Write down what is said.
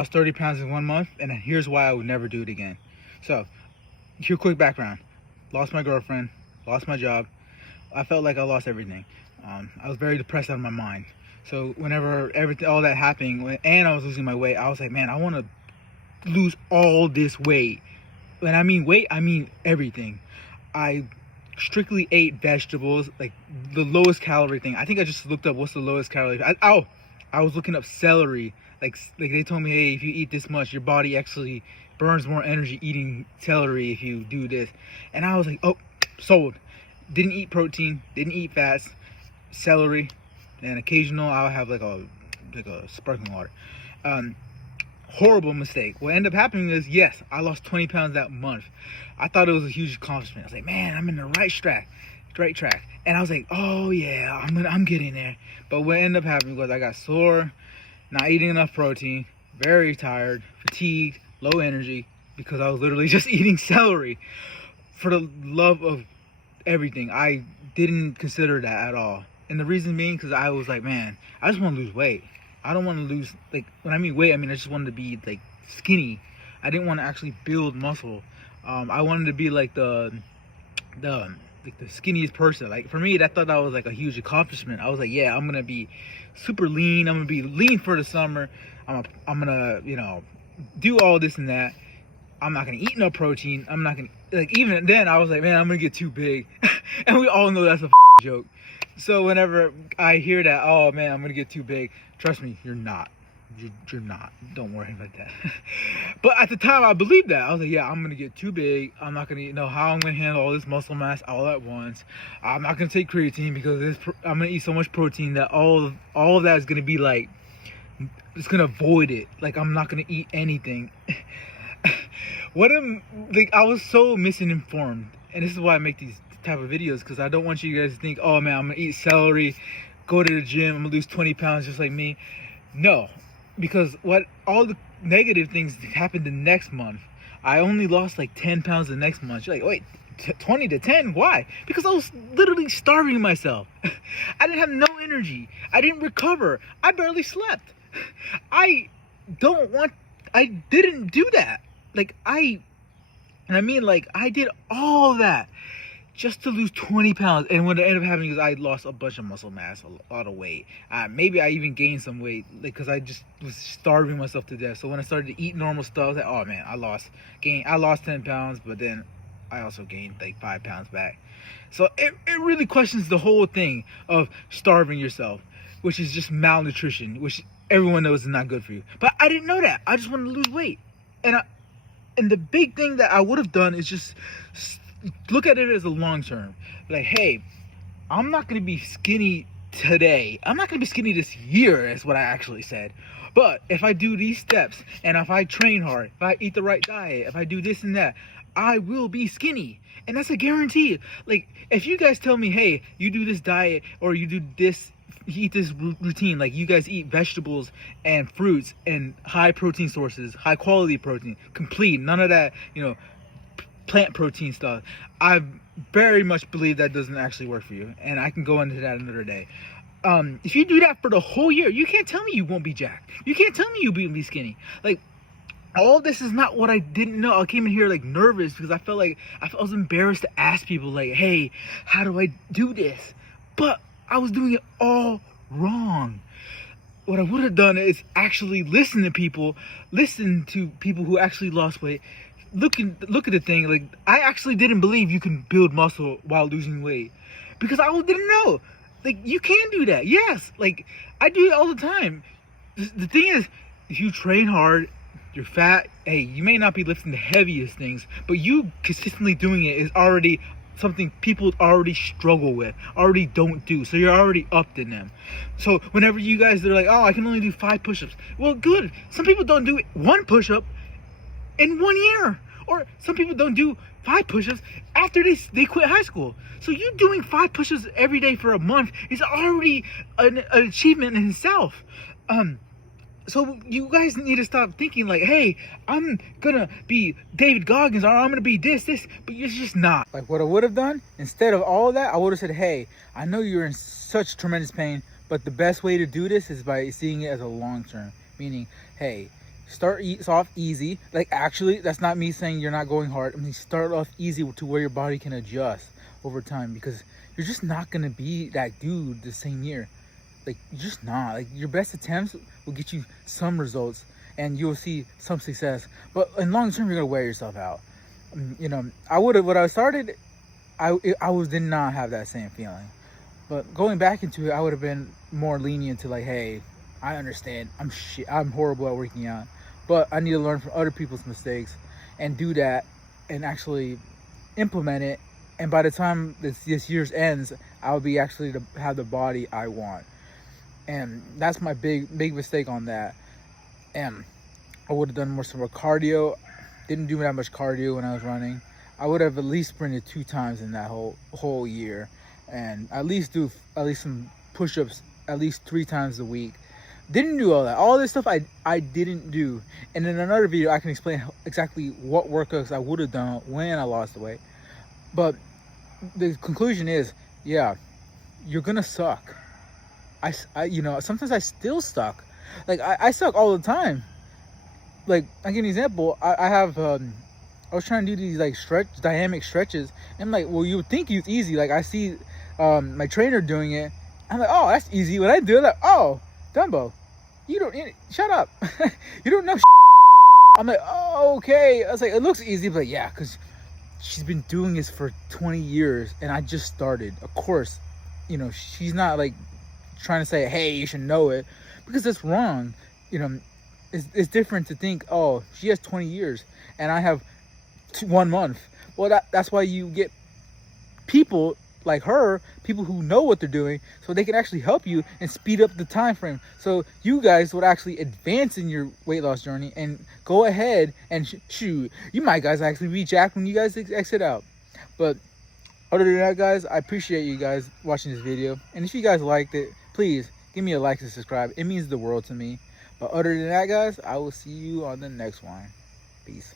lost 30 pounds in 1 month, and here's why I would never do it again. So, here, quick background. Lost my girlfriend, lost my job. I felt like I lost everything. I was very depressed out of my mind. So whenever all that happened, and I was losing my weight, I was like, man, I want to lose all this weight. When I mean weight, I mean everything. I strictly ate vegetables, like the lowest calorie thing. I think I just looked up what's the lowest calorie. I was looking up celery. Like they told me, hey, if you eat this much, your body actually burns more energy eating celery if you do this. And I was like, oh, sold. Didn't eat protein, didn't eat fats, celery, and occasional I'll have like a sparkling water. Horrible mistake. What ended up happening is, yes, I lost 20 pounds that month. I thought it was a huge accomplishment. I was like, man, I'm in the right track. And I was like, oh yeah, I'm getting there. But what ended up happening was I got sore, not eating enough protein, very tired, fatigued, low energy, because I was literally just eating celery. For the love of everything, I didn't consider that at all. And the reason being, because I was like, man, I just want to lose weight. I don't want to lose, like, when I mean weight, I mean I just wanted to be like skinny. I didn't want to actually build muscle. I wanted to be like the skinniest person. Like, for me, I thought that was like a huge accomplishment. I was like, yeah, I'm gonna be super lean. I'm gonna be lean for the summer. I'm gonna, do all this and that. I'm not gonna eat no protein. I'm not gonna, like, even then I was like, man, I'm gonna get too big. And we all know that's a joke. So whenever I hear that, oh man, I'm gonna get too big, trust me, you're not. You're not. Don't worry about that. But at the time, I believed that. I was like, yeah, I'm gonna get too big. I'm not gonna know how I'm gonna handle all this muscle mass all at once. I'm not gonna take creatine because I'm gonna eat so much protein that all of that is gonna be like, it's gonna void it. Like, I'm not gonna eat anything. I was so misinformed, and this is why I make these type of videos, because I don't want you guys to think, oh man, I'm gonna eat celery, go to the gym, I'm gonna lose 20 pounds just like me. No, because all the negative things happened the next month. I only lost like 10 pounds the next month. You're like, wait, 20 to 10? Why? Because I was literally starving myself. I didn't have no energy. I didn't recover. I barely slept. I didn't do that. I did all that just to lose 20 pounds. And what ended up happening is I lost a bunch of muscle mass, a lot of weight. Maybe I even gained some weight, because I just was starving myself to death. So when I started to eat normal stuff, I was like, oh man, I lost 10 pounds, but then I also gained like 5 pounds back. So it really questions the whole thing of starving yourself, which is just malnutrition, which everyone knows is not good for you. But I didn't know that. I just wanted to lose weight. And the big thing that I would have done is just look at it as a long term. Like, hey, I'm not going to be skinny today. I'm not going to be skinny this year, is what I actually said. But if I do these steps, and if I train hard, if I eat the right diet, if I do this and that, I will be skinny. And that's a guarantee. Like, if you guys tell me, hey, you do this diet, or you do this, you eat this routine, like you guys eat vegetables and fruits and high protein sources, high quality protein, complete, none of that, plant protein stuff. I very much believe that doesn't actually work for you, and I can go into that another day. If you do that for the whole year, you can't tell me you won't be jacked. You can't tell me you won't be skinny. Like, all this is not what I didn't know. I came in here like nervous because I was embarrassed to ask people, like, hey, how do I do this? But I was doing it all wrong. What I would have done is actually listen to people who actually lost weight. Look at the thing. Like, I actually didn't believe you can build muscle while losing weight, because I didn't know. Like, you can do that. Yes. Like, I do it all the time. The thing is, if you train hard, you're fat, hey, you may not be lifting the heaviest things, but you consistently doing it is already something people already struggle with, already don't do. So you're already upped in them. So whenever you guys are like, oh, I can only do 5 push-ups. Well, good. Some people don't do 1 push-up in 1 year. Or some people don't do 5 push-ups after they quit high school. So you doing 5 push-ups every day for a month is already an achievement in itself. So you guys need to stop thinking like, hey, I'm gonna be David Goggins, or I'm gonna be this, but you're just not. Like, what I would have done, instead of all that, I would have said, hey, I know you're in such tremendous pain, but the best way to do this is by seeing it as a long term. Meaning, hey, Start off easy. Like, actually, that's not me saying you're not going hard. I mean, start off easy to where your body can adjust over time, because you're just not gonna be that dude the same year. Like, you're just not. Like, your best attempts will get you some results, and you'll see some success. But in long term, you're gonna wear yourself out. You know, when I started, did not have that same feeling. But going back into it, I would have been more lenient to like, hey, I understand. I'm horrible at working out, but I need to learn from other people's mistakes and do that and actually implement it. And by the time this year's ends, I'll be actually to have the body I want. And that's my big mistake on that. And I would have done more cardio. Didn't do that much cardio when I was running. I would have at least sprinted 2 times in that whole year, and at least do some push-ups at least 3 times a week. Didn't do all that. All this stuff I didn't do. And in another video, I can explain exactly what workouts I would have done when I lost the weight. But the conclusion is, yeah, you're gonna suck. I you know, sometimes I still suck. Like, I suck all the time. Like, I'll give you an example. I have I was trying to do these like dynamic stretches, and I'm like, well, you would think it's easy. Like, I see my trainer doing it. I'm like, oh, that's easy. When I do it, like, oh, Dumbo, shut up. You don't know. I'm like, oh, okay. I was like, it looks easy, but yeah, because she's been doing this for 20 years, and I just started. Of course, you know, she's not like trying to say, hey, you should know it, because that's wrong. You know, it's different to think, oh, she has 20 years and I have 1 month. Well, that's why you get people like her, people who know what they're doing, so they can actually help you and speed up the time frame, so you guys would actually advance in your weight loss journey and go ahead and shoot, you might guys actually be jacked when you guys exit out. But other than that, guys, I appreciate you guys watching this video, and if you guys liked it, please give me a like and subscribe. It means the world to me. But other than that, guys, I will see you on the next one. Peace.